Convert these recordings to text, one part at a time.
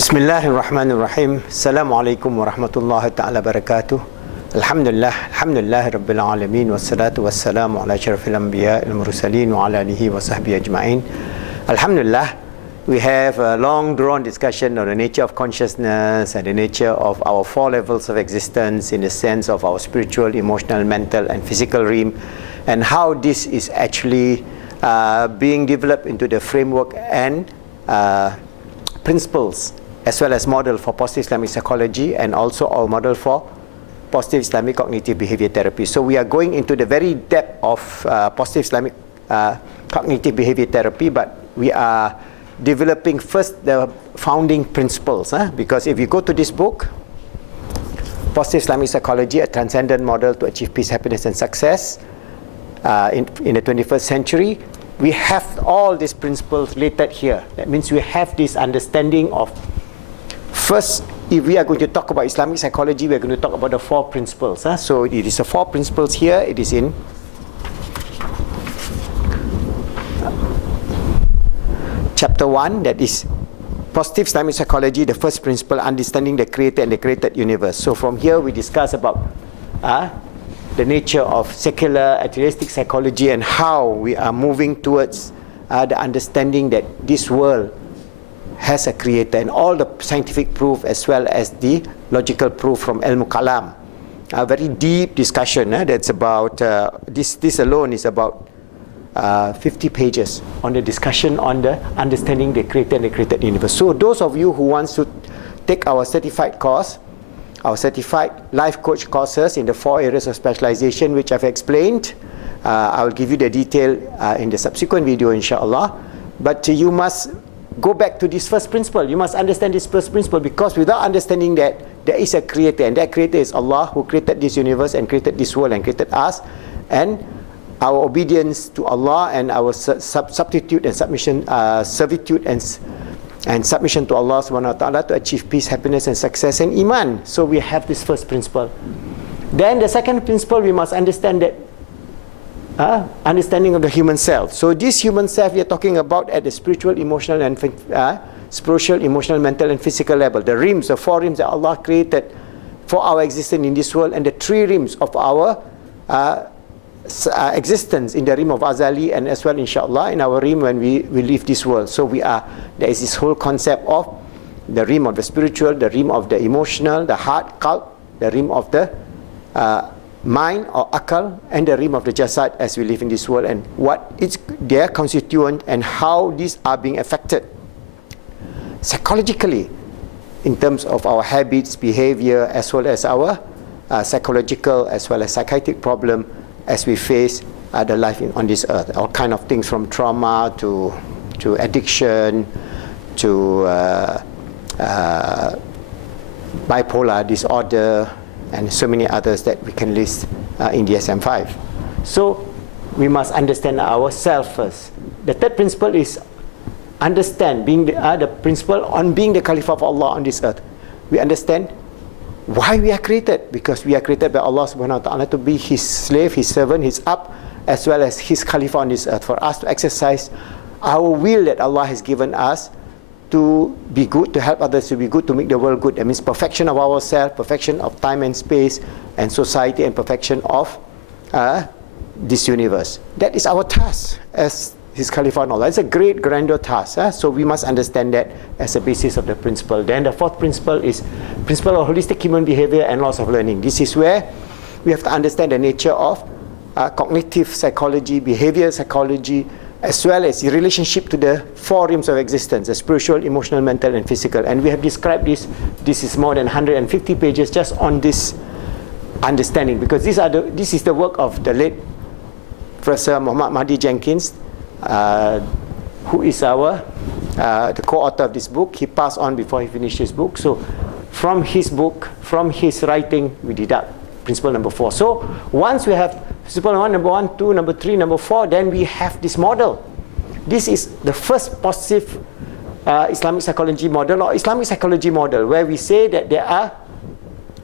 Bismillahirrahmanirrahim. Assalamualaikum warahmatullahi ta'ala barakatuh. Alhamdulillah rabbil alamin wassalatu wassalamu ala asyrafil anbiya wal mursalin wa ala alihi wa sahbihi ajma'in. Alhamdulillah, we have a long drawn discussion on the nature of consciousness and the nature of our four levels of existence in the sense of our spiritual, emotional, mental and physical realm, and how this is actually being developed into the framework and principles as well as model for positive Islamic psychology, and also our model for positive Islamic cognitive behavior therapy. So we are going into the very depth of positive Islamic cognitive behavior therapy, but we are developing first the founding principles, because if you go to this book, Positive Islamic Psychology, a Transcendent Model to Achieve Peace, Happiness and Success in the 21st century, we have all these principles related here. That means we have this understanding of, first, if we are going to talk about Islamic psychology, we are going to talk about the four principles. So it is the four principles here. It is in chapter 1, that is Positive Islamic Psychology, the first principle, understanding the creator and the created universe. So from here we discuss about the nature of secular atheistic psychology and how we are moving towards the understanding that this world has a creator, and all the scientific proof as well as the logical proof from Ilm Kalam. A very deep discussion that's about, this alone is about 50 pages on the discussion on the understanding the creator and the created universe. So those of you who want to take our certified course, our certified life coach courses in the four areas of specialization which I've explained, I will give you the detail in the subsequent video, inshallah. But you must go back to this first principle. You must understand this first principle, because without understanding that there is a creator, and that creator is Allah, who created this universe and created this world and created us, and our obedience to Allah and our substitute and submission, servitude and submission to Allah subhanahu wa ta'ala to achieve peace, happiness and success and iman. So we have this first principle. Then the second principle, we must understand that understanding of the human self. So this human self we are talking about at the spiritual, emotional and mental and physical level. The realms, the four realms that Allah created for our existence in this world, and the three realms of our existence in the realm of Azali, and as well inshallah in our realm when we leave this world. So there is this whole concept of the realm of the spiritual, the realm of the emotional, the heart, qalb, the realm of the mind or akal, and the realm of the jasad as we live in this world, and what is their constituent and how these are being affected psychologically in terms of our habits, behavior, as well as our psychological as well as psychiatric problem as we face the life on this earth. All kind of things from trauma to addiction to bipolar disorder and so many others that we can list in DSM-5. So we must understand ourselves first. The third principle is understand, being the principle on being the Caliph of Allah on this earth. We understand why we are created, because we are created by Allah subhanahu wa ta'ala to be His slave, His servant, His up, as well as His Khalifa on this earth, for us to exercise our will that Allah has given us to be good, to help others to be good, to make the world good. That means perfection of ourselves, perfection of time and space and society, and perfection of this universe. That is our task as His Khalifa on Allah. It's a great grandeur task. So we must understand that as a basis of the principle. Then the fourth principle is principle of holistic human behavior and laws of learning. This is where we have to understand the nature of cognitive psychology, behavior psychology, as well as the relationship to the four realms of existence, the spiritual, emotional, mental and physical. And we have described this. This is more than 150 pages just on this understanding, because this is the work of the late Professor Muhammad Mahdi Jenkins, who is the co-author of this book. He passed on before he finished his book. So from his book, from his writing, we deduct principle number 4. So once we have principle number 1, 2, number 3, number 4, then we have this model. This is the first positive Islamic psychology model, or Islamic psychology model, where we say that there are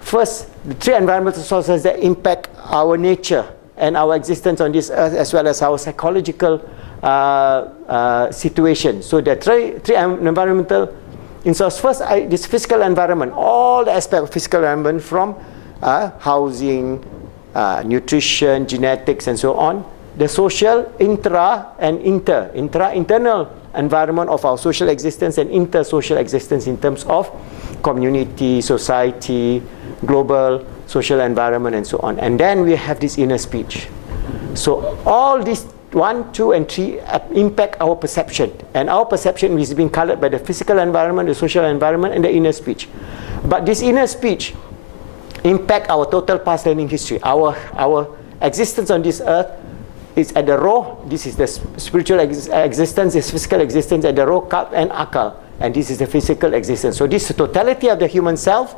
first the three environmental sources that impact our nature and our existence on this earth, as well as our psychological situation. So the three environmental So first, this physical environment, all the aspects of physical environment from housing, nutrition, genetics, and so on. The social, internal environment of our social existence and inter-social existence in terms of community, society, global social environment, and so on. And then we have this inner speech. So all these 1, 2, and 3 impact our perception. And our perception is being colored by the physical environment, the social environment, and the inner speech. But this inner speech impact our total past learning history. Our existence on this earth is at the raw. This is the spiritual existence, this physical existence at the raw, kalb, and akal. And this is the physical existence. So this totality of the human self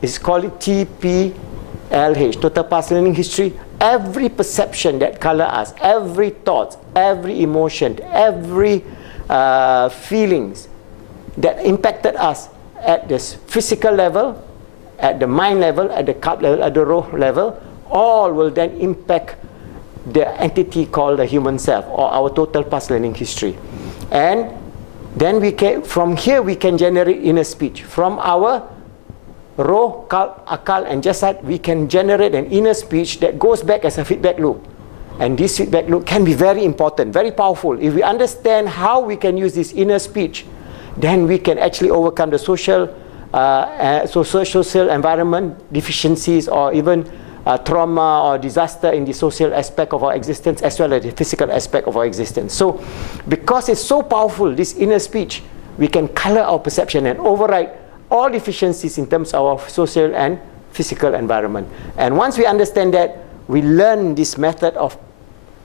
is called TPLH, total past learning history. Every perception that color us, every thought, every emotion, every feelings that impacted us at this physical level, at the mind level, at the kalb level, at the raw level, all will then impact the entity called the human self, or our total past learning history. And then from here we can generate inner speech. From our raw, kalb, akal, and jasad, we can generate an inner speech that goes back as a feedback loop. And this feedback loop can be very important, very powerful. If we understand how we can use this inner speech, then we can actually overcome the social environment deficiencies, or even trauma or disaster in the social aspect of our existence, as well as the physical aspect of our existence. So because it's so powerful, this inner speech, we can color our perception and override all deficiencies in terms of our social and physical environment. And once we understand that, we learn this method of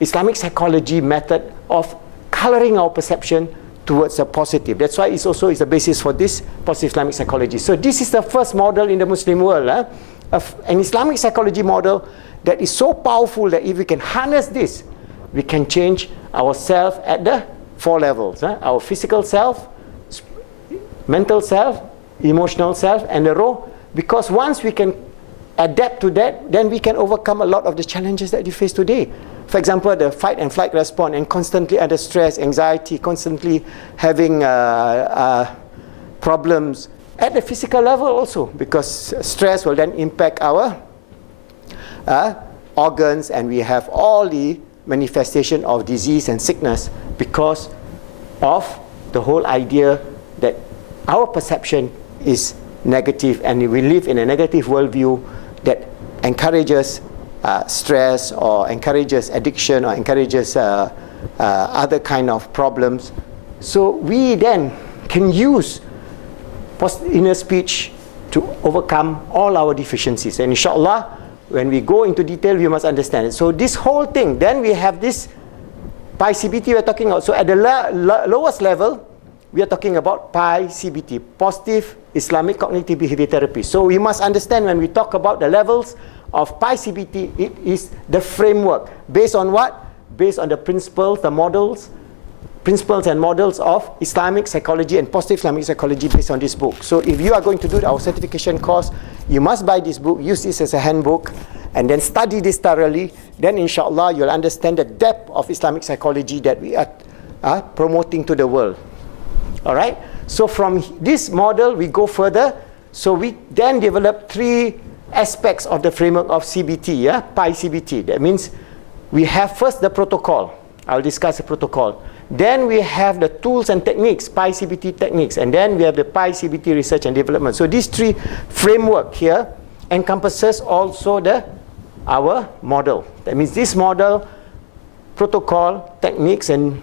Islamic psychology method of coloring our perception towards a positive. That's why it's also is the basis for this positive Islamic psychology. So this is the first model in the Muslim world, an Islamic psychology model that is so powerful that if we can harness this, we can change ourselves at the 4 levels. Our physical self, mental self, emotional self, and the raw. Because once we can adapt to that, then we can overcome a lot of the challenges that we face today. For example, the fight and flight response, and constantly under stress, anxiety, constantly having problems at the physical level also, because stress will then impact our organs, and we have all the manifestation of disease and sickness because of the whole idea that our perception is negative, and we live in a negative worldview that encourages stress, or encourages addiction, or encourages other kind of problems. So we then can use inner speech to overcome all our deficiencies. And inshallah, when we go into detail, we must understand it. So this whole thing, then we have this PI-CBT we're talking about. So at the lowest level, we are talking about PI-CBT, Positive Islamic Cognitive Behavior Therapy. So we must understand when we talk about the levels of PI-CBT, it is the framework. Based on what? Based on the principles, the models, principles and models of Islamic psychology and positive Islamic psychology based on this book. So if you are going to do our certification course, you must buy this book, use this as a handbook, and then study this thoroughly. Then inshallah, you'll understand the depth of Islamic psychology that we are promoting to the world. All right? So from this model, we go further. So we then develop 3 aspects of the framework of CBT, PI-CBT. That means we have first the protocol. I'll discuss the protocol. Then we have the tools and techniques, PI-CBT techniques. And then we have the PI-CBT research and development. So these 3 framework here encompasses also our model. That means this model, protocol, techniques, and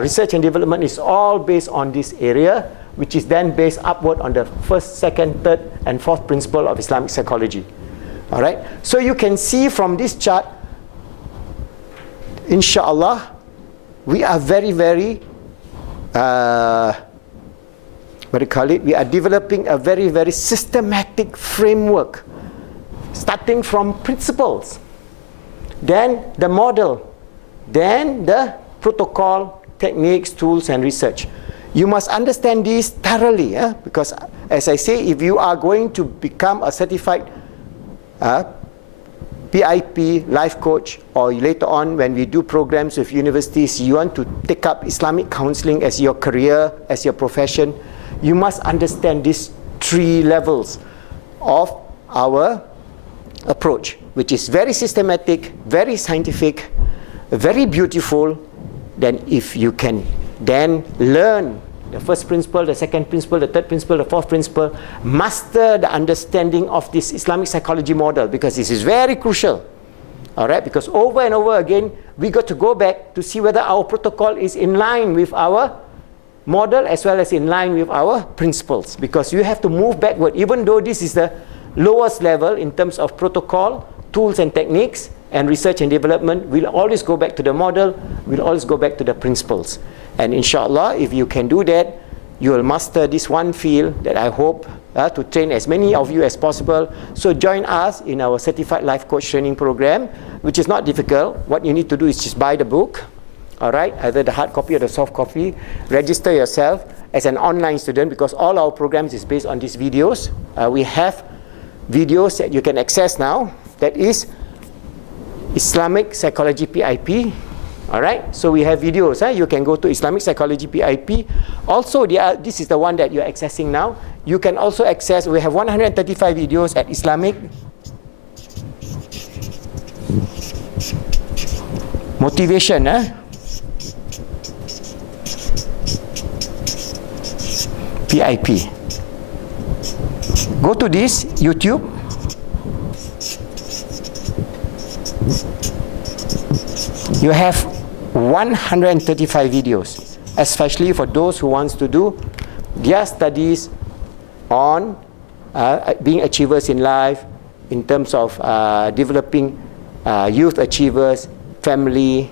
research and development is all based on this area, which is then based upward on the first, second, third, and fourth principle of Islamic psychology. All right? So you can see from this chart, inshallah, we are very, very, what do you call it? We are developing a very, very systematic framework, starting from principles, then the model, then the protocol, techniques, tools, and research. You must understand this thoroughly, because as I say, if you are going to become a certified PIP, life coach, or later on when we do programs with universities, you want to take up Islamic counseling as your career, as your profession, you must understand these 3 levels of our approach, which is very systematic, very scientific, very beautiful. Then if you can then learn the first principle, the second principle, the third principle, the fourth principle, master the understanding of this Islamic psychology model, because this is very crucial. All right, because over and over again, we got to go back to see whether our protocol is in line with our model as well as in line with our principles, because you have to move backward. Even though this is the lowest level in terms of protocol, tools and techniques, and research and development, we'll always go back to the model, we'll always go back to the principles. And inshallah, if you can do that, you will master this one field that I hope to train as many of you as possible. So join us in our Certified Life Coach Training Program, which is not difficult. What you need to do is just buy the book, all right, either the hard copy or the soft copy. Register yourself as an online student, because all our programs is based on these videos. We have videos that you can access now. That is Islamic Psychology PIP. All right, so we have videos. You can go to Islamic Psychology PIP. Also, this is the one that you're accessing now. You can also access, we have 135 videos at Islamic Motivation. PIP. Go to this YouTube. You have 135 videos, especially for those who wants to do their studies on being achievers in life, in terms of developing youth achievers, family,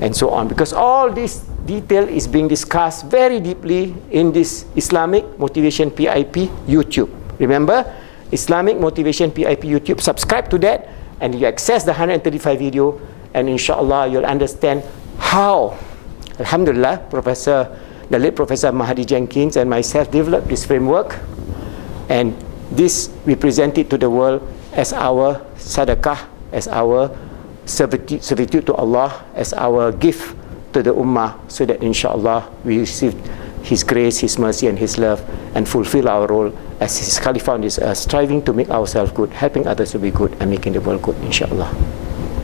and so on. Because all this detail is being discussed very deeply in this Islamic Motivation PIP YouTube. Remember, Islamic Motivation PIP YouTube. Subscribe to that, and you access the 135 video, and inshallah you'll understand how, alhamdulillah, the late Professor Mahdi Jenkins and myself developed this framework, and this we present it to the world as our sadaqah, as our servitude to Allah, as our gift to the ummah, so that inshallah we receive His grace, His mercy and His love, and fulfill our role as His Khalifa on this earth, striving to make ourselves good, helping others to be good, and making the world good, inshallah.